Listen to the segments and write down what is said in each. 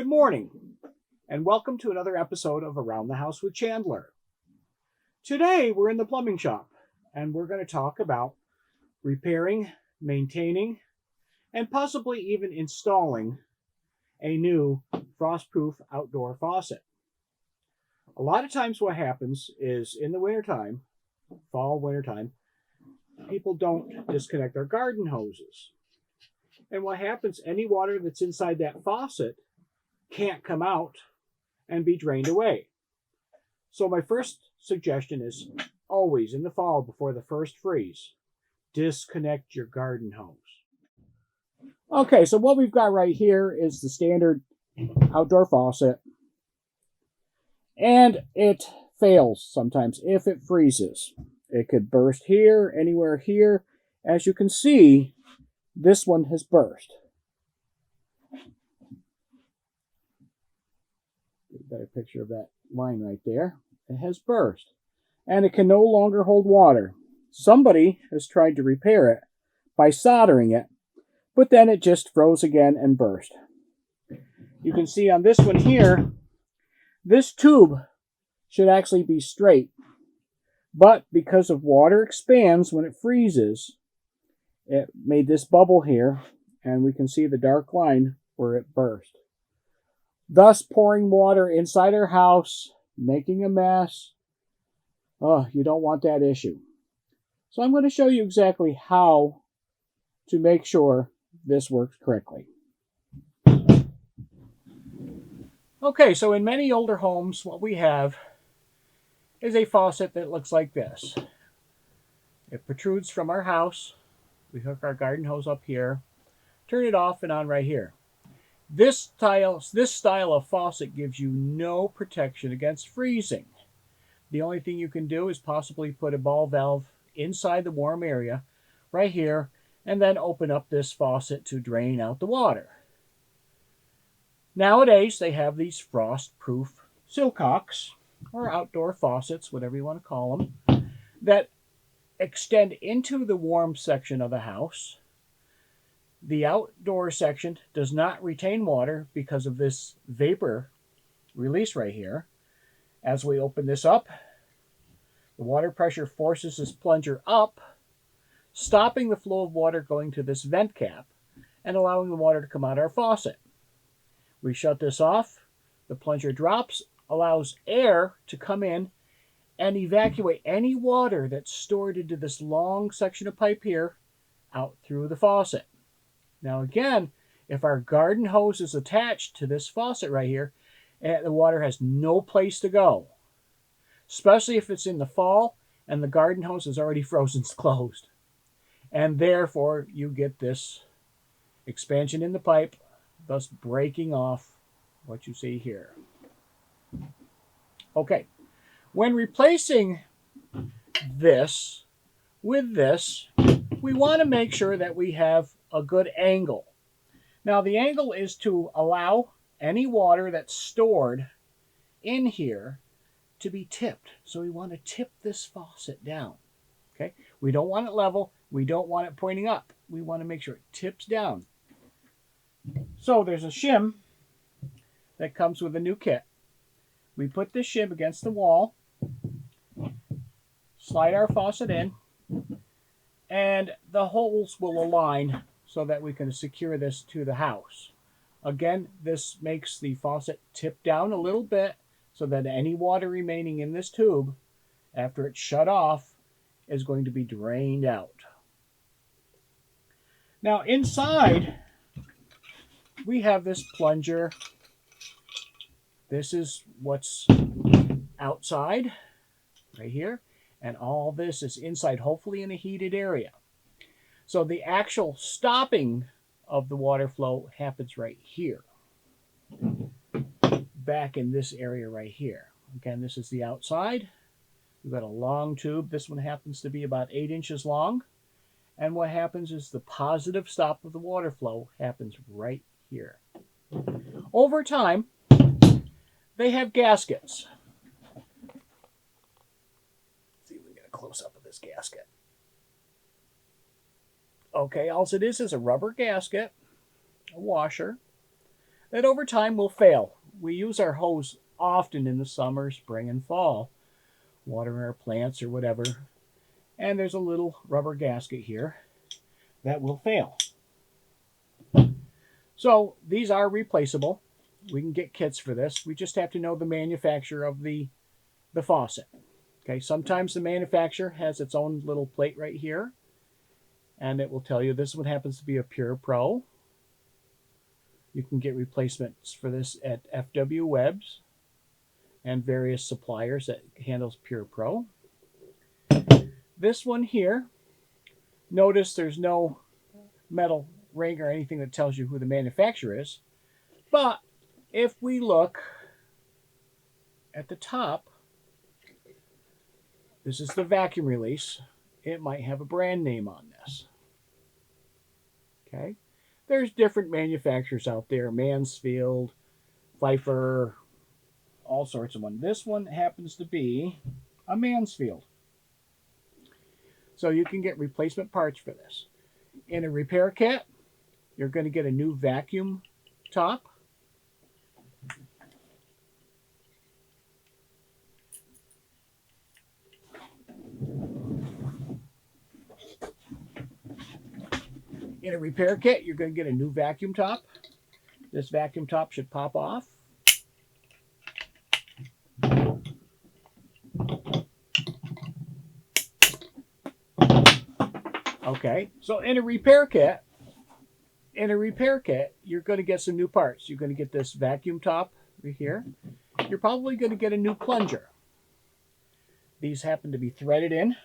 Good morning, and welcome to another episode of Around the House with Chandler. Today, we're in the plumbing shop, and we're going to talk about repairing, maintaining, and possibly even installing a new frost-proof outdoor faucet. A lot of times what happens is in the wintertime, wintertime, people don't disconnect their garden hoses. And what happens, any water that's inside that faucet can't come out and be drained away. So my first suggestion is always in the fall before the first freeze, disconnect your garden hose. Okay, so what we've got right here is the standard outdoor faucet. And it fails sometimes if it freezes. It could burst here, anywhere here. As you can see, this one has burst. Better picture of that line right there. It has burst, and it can no longer hold water. Somebody has tried to repair it by soldering it, but then it just froze again and burst. You can see on this one here, this tube should actually be straight, but because of water expands when it freezes, it made this bubble here, and we can see the dark line where it burst. Thus pouring water inside our house, making a mess. Oh, you don't want that issue. So I'm going to show you exactly how to make sure this works correctly. Okay, so in many older homes, what we have is a faucet that looks like this. It protrudes from our house. We hook our garden hose up here, turn it off and on right here. This style of faucet gives you no protection against freezing. The only thing you can do is possibly put a ball valve inside the warm area right here and then open up this faucet to drain out the water. Nowadays, they have these frost-proof silcocks or outdoor faucets, whatever you want to call them, that extend into the warm section of the house. The outdoor section does not retain water because of this vapor release right here. As we open this up, the water pressure forces this plunger up, stopping the flow of water going to this vent cap and allowing the water to come out of our faucet. We shut this off, the plunger drops, allows air to come in and evacuate any water that's stored into this long section of pipe here out through the faucet. Now again, if our garden hose is attached to this faucet right here, the water has no place to go. Especially if it's in the fall and the garden hose is already frozen closed. And therefore, you get this expansion in the pipe, thus breaking off what you see here. Okay, when replacing this with this, we want to make sure that we have a good angle. Now the angle is to allow any water that's stored in here to be tipped. So we want to tip this faucet down. Okay? We don't want it level. We don't want it pointing up. We want to make sure it tips down. So there's a shim that comes with a new kit. We put this shim against the wall, slide our faucet in, and the holes will align so that we can secure this to the house. Again, this makes the faucet tip down a little bit so that any water remaining in this tube, after it's shut off, is going to be drained out. Now inside, we have this plunger. This is what's outside, right here. And all this is inside, hopefully in a heated area. So the actual stopping of the water flow happens right here. Back in this area right here. Again, this is the outside. We've got a long tube. This one happens to be about 8 inches long. And what happens is the positive stop of the water flow happens right here. Over time, they have gaskets. Let's see if we can get a close-up of this gasket. Okay, all it is a rubber gasket, a washer, that over time will fail. We use our hose often in the summer, spring, and fall, watering our plants or whatever, and there's a little rubber gasket here that will fail. So these are replaceable. We can get kits for this. We just have to know the manufacturer of the faucet. Okay, sometimes the manufacturer has its own little plate right here, and it will tell you this one happens to be a Pure Pro. You can get replacements for this at FW Webs and various suppliers that handles Pure Pro. This one here, notice there's no metal ring or anything that tells you who the manufacturer is. But if we look at the top, this is the vacuum release. It might have a brand name on this. Okay. There's different manufacturers out there, Mansfield, Pfeiffer, all sorts of ones. This one happens to be a Mansfield. So you can get replacement parts for this. In a repair kit, you're going to get a new vacuum top. In a repair kit, you're going to get a new vacuum top. This vacuum top should pop off. Okay, so in a repair kit, you're going to get some new parts. You're going to get this vacuum top right here. You're probably going to get a new plunger. These happen to be threaded in.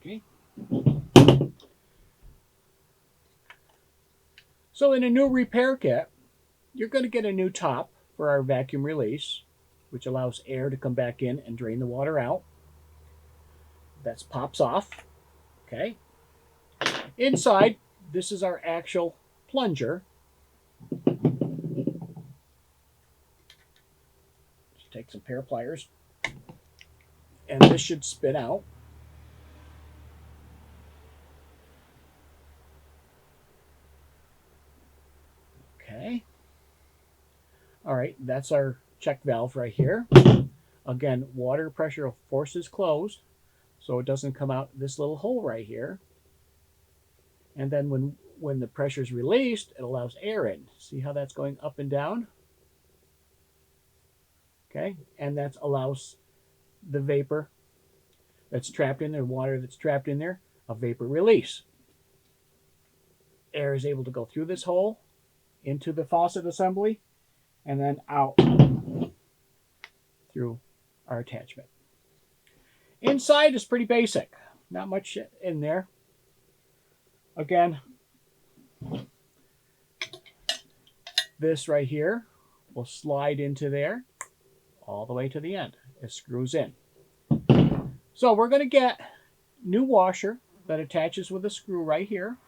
Okay. So in a new repair kit, you're going to get a new top for our vacuum release, which allows air to come back in and drain the water out. That pops off. Okay. Inside, this is our actual plunger. Just take some pair of pliers, and this should spit out. Okay. All right, that's our check valve right here. Again, water pressure forces closed, so it doesn't come out this little hole right here. And then when the pressure is released, it allows air in. See how that's going up and down? Okay, and that allows the vapor that's trapped in there, water that's trapped in there, a vapor release. Air is able to go through this hole into the faucet assembly and then out through our attachment. Inside is pretty basic. Not much in there. Again, this right here will slide into there all the way to the end. It screws in. So we're going to get new washer that attaches with a screw right here.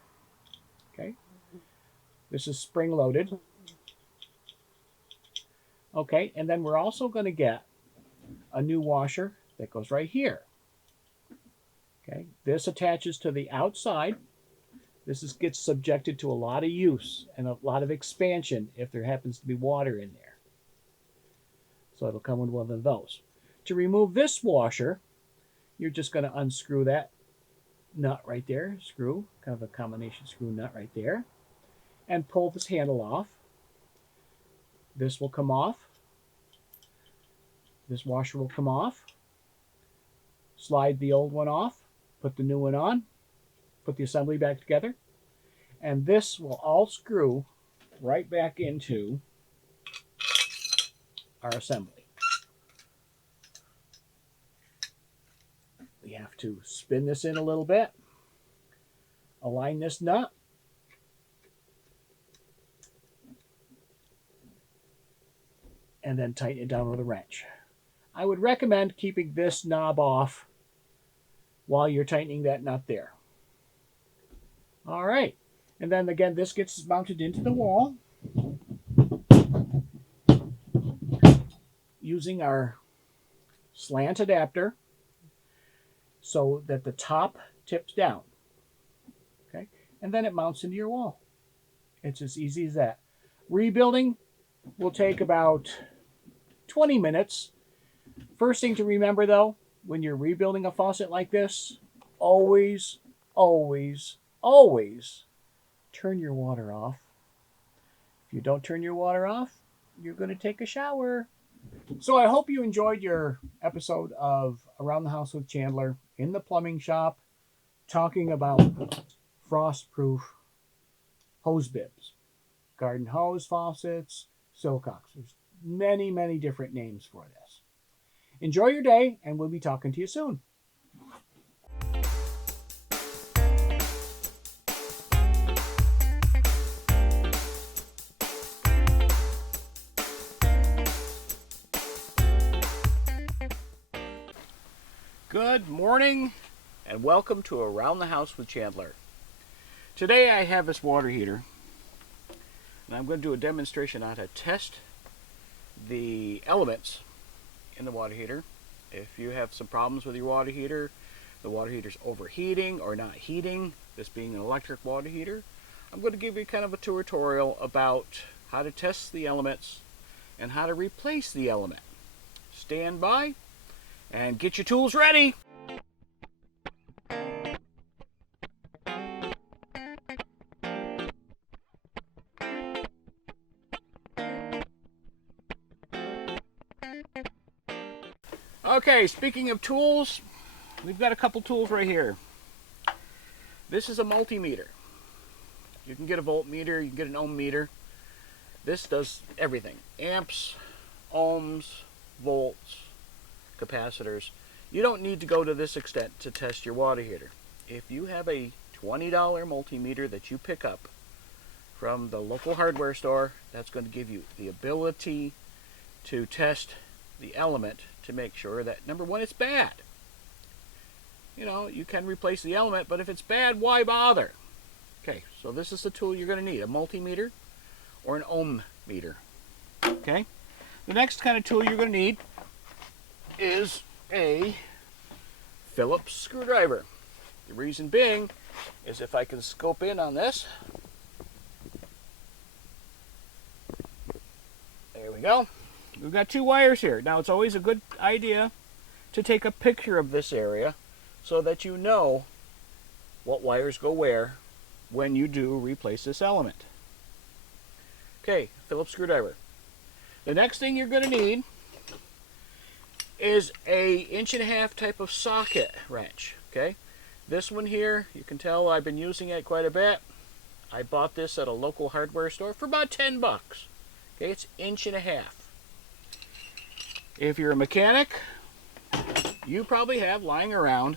Okay. This is spring loaded. Okay, and then we're also going to get a new washer that goes right here. Okay, this attaches to the outside. This gets subjected to a lot of use and a lot of expansion if there happens to be water in there. So it'll come with one of those. To remove this washer, you're just going to unscrew that nut right there, screw, kind of a combination screw nut right there, and pull this handle off. This will come off. This washer will come off. Slide the old one off, put the new one on, put the assembly back together, and this will all screw right back into our assembly. We have to spin this in a little bit, align this nut, and then tighten it down with a wrench. I would recommend keeping this knob off while you're tightening that nut there. All right. And then again, this gets mounted into the wall using our slant adapter so that the top tips down. Okay. And then it mounts into your wall. It's as easy as that. Rebuilding will take about 20 minutes. First thing to remember though, when you're rebuilding a faucet like this, always, always, always turn your water off. If you don't turn your water off, you're going to take a shower. So I hope you enjoyed your episode of Around the House with Chandler in the plumbing shop, talking about frost-proof hose bibs, garden hose faucets, silcocks. There's many, many different names for this. Enjoy your day, and we'll be talking to you soon. Good morning, and welcome to Around the House with Chandler. Today I have this water heater, and I'm going to do a demonstration on how to test the elements in the water heater. If you have some problems with your water heater, the water heater's overheating or not heating, this being an electric water heater, I'm going to give you kind of a tutorial about how to test the elements and how to replace the element. Stand by and get your tools ready. Okay, speaking of tools, we've got a couple tools right here. This is a multimeter. You can get a voltmeter, you can get an ohm meter. This does everything. Amps, ohms, volts, capacitors. You don't need to go to this extent to test your water heater. If you have a $20 multimeter that you pick up from the local hardware store, that's going to give you the ability to test the element to make sure that, number one, it's bad. You know, you can replace the element, but if it's bad, why bother? Okay, so this is the tool you're going to need, a multimeter or an ohm meter. Okay, the next kind of tool you're going to need is a Phillips screwdriver. The reason being is if I can scope in on this. There we go. We've got two wires here. Now, it's always a good idea to take a picture of this area so that you know what wires go where when you do replace this element. Okay, Phillips screwdriver. The next thing you're going to need is a 1.5" type of socket wrench. Okay, this one here, you can tell I've been using it quite a bit. I bought this at a local hardware store for about 10 bucks. Okay, it's 1.5". If you're a mechanic, you probably have lying around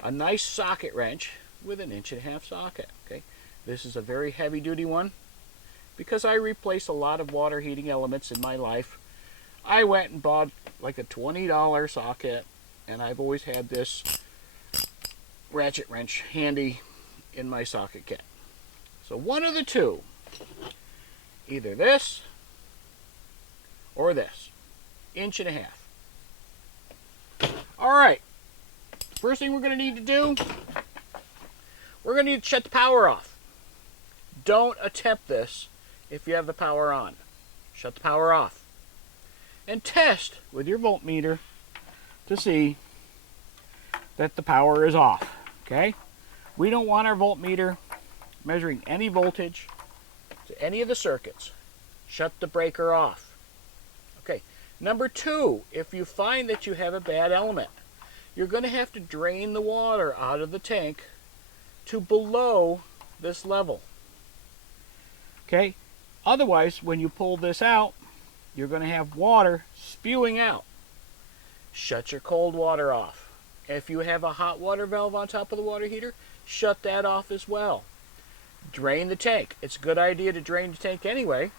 a nice socket wrench with an 1.5" socket. Okay, this is a very heavy duty one. Because I replace a lot of water heating elements in my life, I went and bought like a $20 socket, and I've always had this ratchet wrench handy in my socket kit. So one of the two, either this or this, 1.5". All right, first thing we're going to need to do, we're going to need to shut the power off. Don't attempt this if you have the power on. Shut the power off. And test with your voltmeter to see that the power is off. Okay? We don't want our voltmeter measuring any voltage to any of the circuits. Shut the breaker off. Okay. Number two, if you find that you have a bad element, you're going to have to drain the water out of the tank to below this level. Okay? Otherwise, when you pull this out, you're going to have water spewing out. Shut your cold water off. If you have a hot water valve on top of the water heater, shut that off as well. Drain the tank. It's a good idea to drain the tank anyway,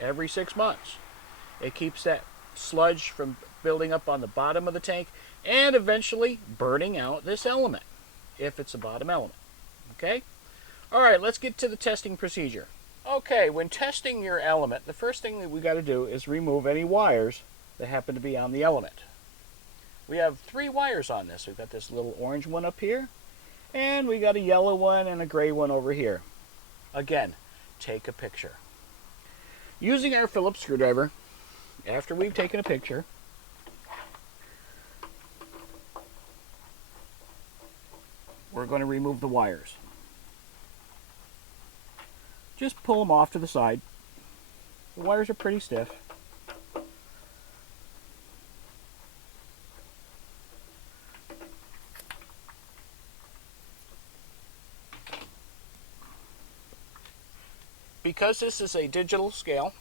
every 6 months. It keeps that sludge from building up on the bottom of the tank and eventually burning out this element, if it's a bottom element. Okay? All right, let's get to the testing procedure. Okay, when testing your element, the first thing that we got to do is remove any wires that happen to be on the element. We have 3 wires on this. We've got this little orange one up here, and we got a yellow one and a gray one over here. Again, take a picture. Using our Phillips screwdriver, after we've taken a picture, we're going to remove the wires. Just pull them off to the side. The wires are pretty stiff. Because this is a digital scale,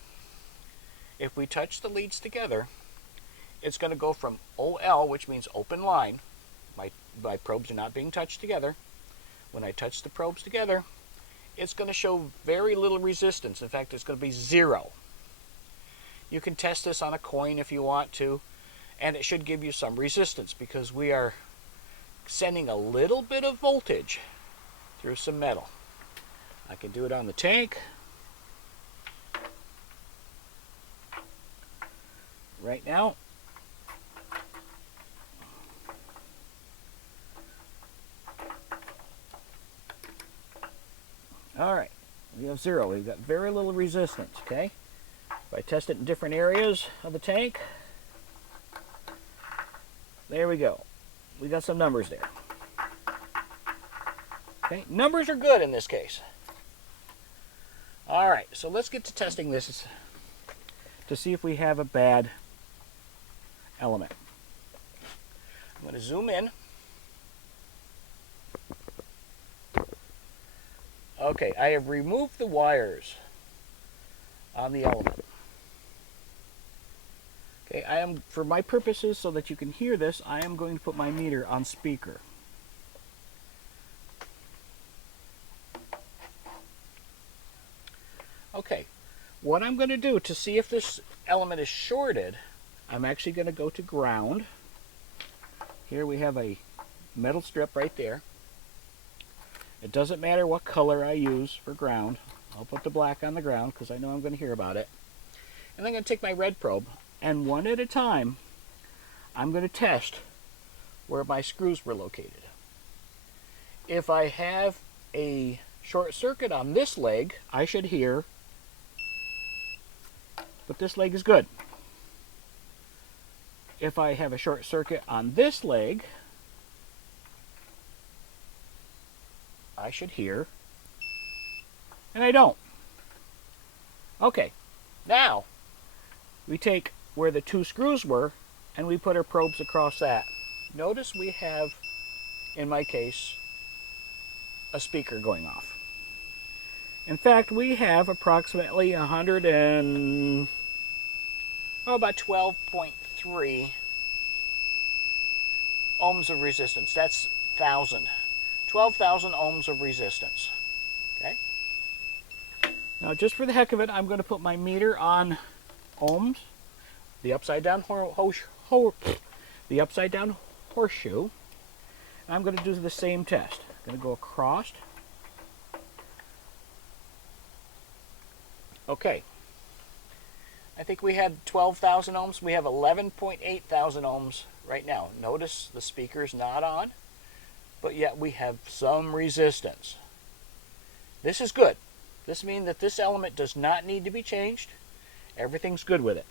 if we touch the leads together, it's going to go from OL, which means open line. My probes are not being touched together. When I touch the probes together, it's going to show very little resistance. In fact, it's going to be 0. You can test this on a coin if you want to, and it should give you some resistance because we are sending a little bit of voltage through some metal. I can do it on the tank. Right now, all right, we have 0. We've got very little resistance, okay? If I test it in different areas of the tank, there we go. We got some numbers there. Okay, numbers are good in this case. All right, so let's get to testing this to see if we have a bad element. I'm going to zoom in. Okay, I have removed the wires on the element. Okay, I am, for my purposes, so that you can hear this, I am going to put my meter on speaker. Okay, what I'm going to do to see if this element is shorted, I'm actually going to go to ground. Here we have a metal strip right there. It doesn't matter what color I use for ground. I'll put the black on the ground because I know I'm going to hear about it. And I'm going to take my red probe, and one at a time, I'm going to test where my screws were located. If I have a short circuit on this leg, I should hear, but this leg is good. If I have a short circuit on this leg, I should hear, and I don't. Okay, now we take where the 2 screws were and we put our probes across that. Notice we have, in my case, a speaker going off. In fact, we have approximately about 12.3 ohms of resistance. That's 1,000. 12,000 ohms of resistance. Okay. Now, just for the heck of it, I'm going to put my meter on ohms, the upside down horseshoe. And I'm going to do the same test. I'm going to go across. Okay. I think we had 12,000 ohms. We have 11.8 thousand ohms right now. Notice the speaker's not on, but yet we have some resistance. This is good. This means that this element does not need to be changed. Everything's good with it.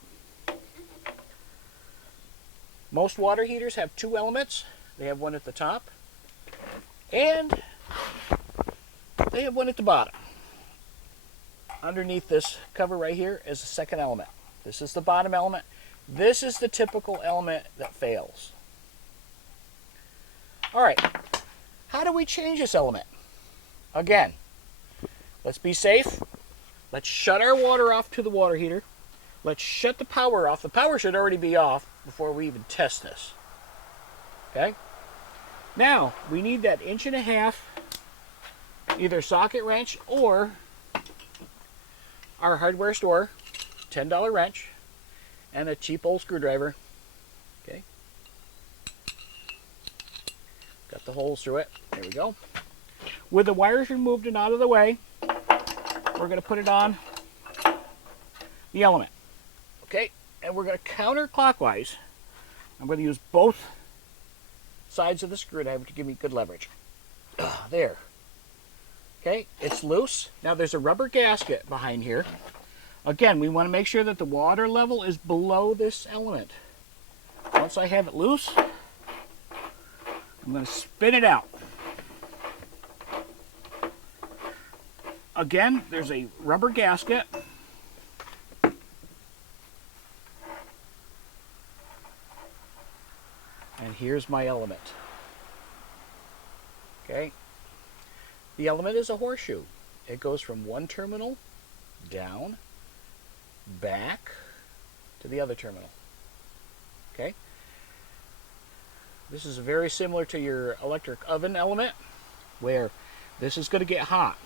Most water heaters have 2 elements. They have one at the top, and they have one at the bottom. Underneath this cover right here is the second element. This is the bottom element. This is the typical element that fails. All right, how do we change this element? Again, let's be safe. Let's shut our water off to the water heater. Let's shut the power off. The power should already be off before we even test this. Okay? Now, we need that 1.5 inch either socket wrench or our hardware store $10 wrench and a cheap old screwdriver. Okay? Got the holes through it. There we go. With the wires removed and out of the way, we're going to put it on the element. Okay, and we're going to counterclockwise. I'm going to use both sides of the screwdriver to give me good leverage. There. Okay, it's loose. Now there's a rubber gasket behind here. Again, we want to make sure that the water level is below this element. Once I have it loose, I'm going to spin it out. Again, there's a rubber gasket. And here's my element. Okay. The element is a horseshoe. It goes from one terminal down, back to the other terminal. Okay. This is very similar to your electric oven element, where this is going to get hot.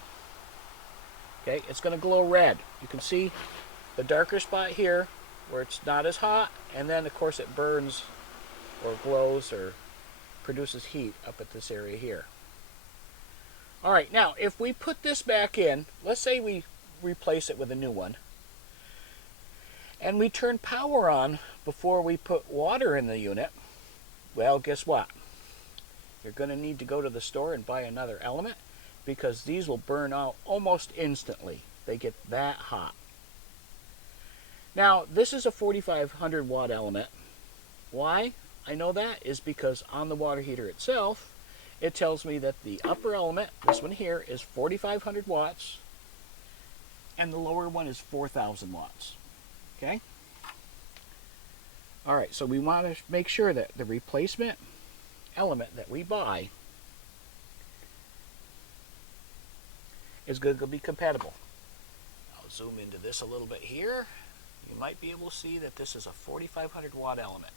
Okay, it's going to glow red. You can see the darker spot here where it's not as hot, and then of course it burns or glows or produces heat up at this area here. Alright, now if we put this back in, let's say we replace it with a new one, and we turn power on before we put water in the unit, well, guess what? You're going to need to go to the store and buy another element, because these will burn out almost instantly. They get that hot. Now, this is a 4,500 watt element. Why I know that is because on the water heater itself, it tells me that the upper element, this one here, is 4,500 watts, and the lower one is 4,000 watts. Okay? Alright, so we want to make sure that the replacement element that we buy is going to be compatible. I'll zoom into this a little bit here. You might be able to see that this is a 4,500 watt element.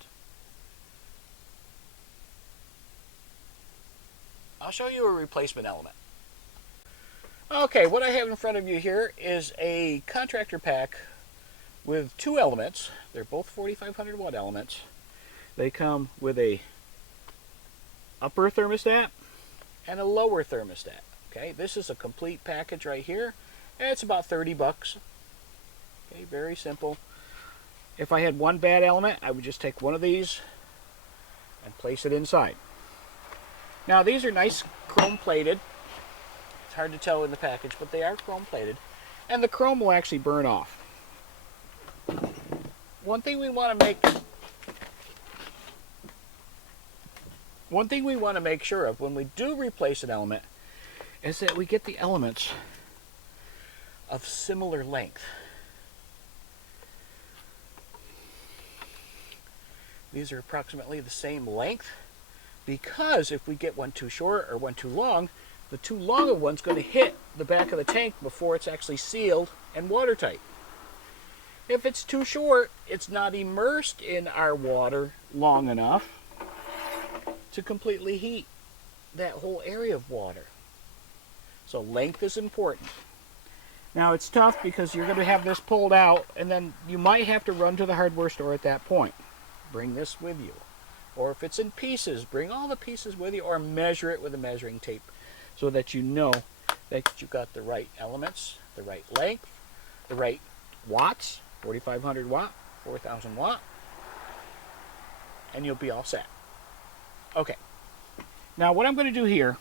I'll show you a replacement element. Okay, what I have in front of you here is a contractor pack with two elements. They're both 4,500 watt elements. They come with a upper thermostat and a lower thermostat. Okay, this is a complete package right here, and it's about 30 bucks. Okay, very simple. If I had one bad element, I would just take one of these and place it inside. Now these are nice chrome plated. It's hard to tell in the package, but they are chrome plated, and the chrome will actually burn off. One thing we want to make sure of when we do replace an element is that we get the elements of similar length. These are approximately the same length, because if we get one too short or one too long, the too long one's going to hit the back of the tank before it's actually sealed and watertight. If it's too short, it's not immersed in our water long enough to completely heat that whole area of water. So length is important. Now it's tough because you're going to have this pulled out, and then you might have to run to the hardware store at that point. Bring this with you. Or if it's in pieces, bring all the pieces with you, or measure it with a measuring tape so that you know that you've got the right elements, the right length, the right watts, 4,500 watt, 4,000 watt, and you'll be all set. Okay. Now what I'm going to do here,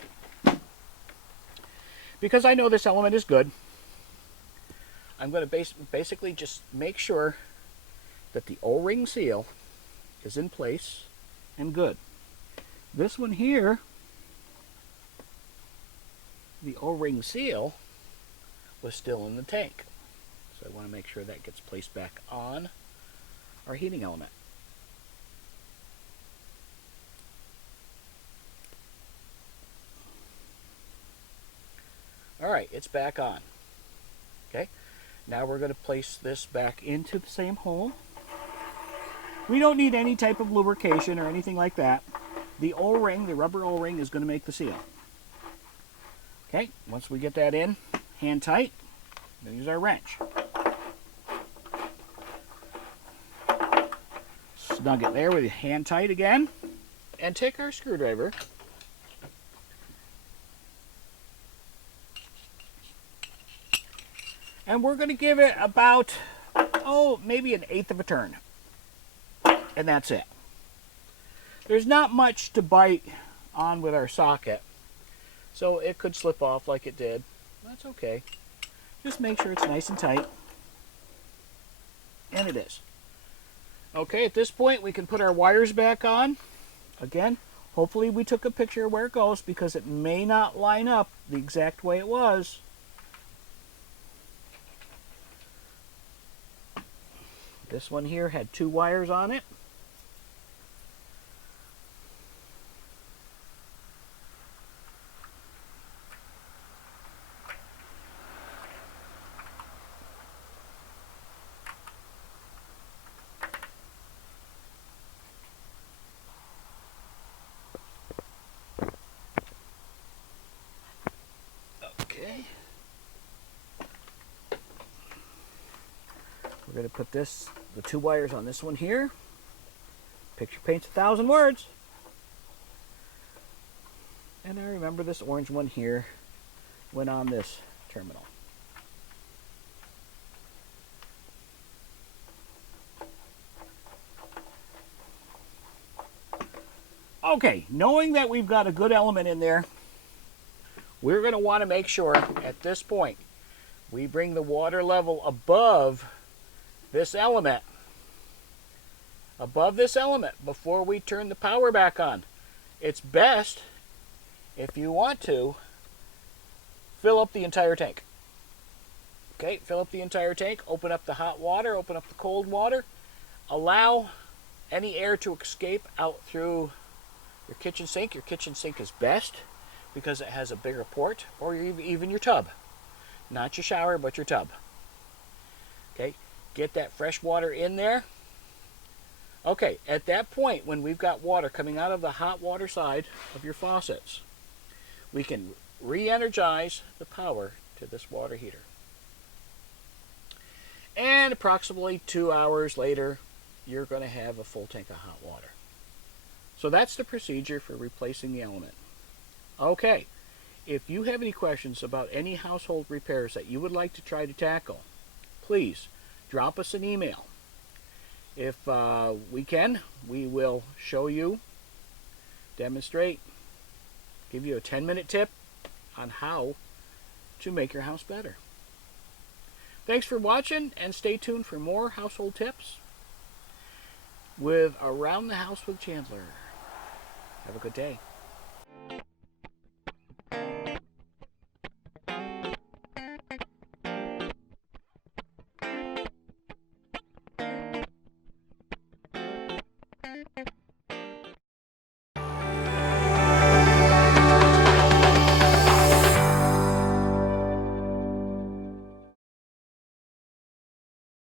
because I know this element is good, I'm going to basically just make sure that the O-ring seal is in place and good. This one here, the O-ring seal was still in the tank. So I want to make sure that gets placed back on our heating element. Alright, it's back on. Okay, now we're going to place this back into the same hole. We don't need any type of lubrication or anything like that. The O-ring, the rubber O-ring, is going to make the seal. Okay, once we get that in, hand tight, then use our wrench. Snug it there with your hand tight again, and take our screwdriver And we're going to give it about, maybe an eighth of a turn. And that's it. There's not much to bite on with our socket, so it could slip off like it did. That's okay. Just make sure it's nice and tight. And it is. Okay, at this point we can put our wires back on. Again, hopefully we took a picture of where it goes, because it may not line up the exact way it was. This one here had 2 wires on it. Okay. We're going to put the 2 wires on this one here. Picture paints 1,000 words. And I remember this orange one here went on this terminal. Okay, knowing that we've got a good element in there, we're going to want to make sure at this point we bring the water level above this element. Above this element before we turn the power back on. It's best, if you want to, fill up the entire tank. Okay, fill up the entire tank, open up the hot water, open up the cold water, allow any air to escape out through your kitchen sink. Your kitchen sink is best because it has a bigger port, or even your tub. Not your shower, but your tub. Okay, get that fresh water in there. Okay, at that point, when we've got water coming out of the hot water side of your faucets, we can re-energize the power to this water heater. And approximately 2 hours later, you're going to have a full tank of hot water. So that's the procedure for replacing the element. Okay, if you have any questions about any household repairs that you would like to try to tackle, please drop us an email. If we can, we will show you, demonstrate, give you a 10-minute tip on how to make your house better. Thanks for watching, and stay tuned for more household tips with Around the House with Chandler. Have a good day.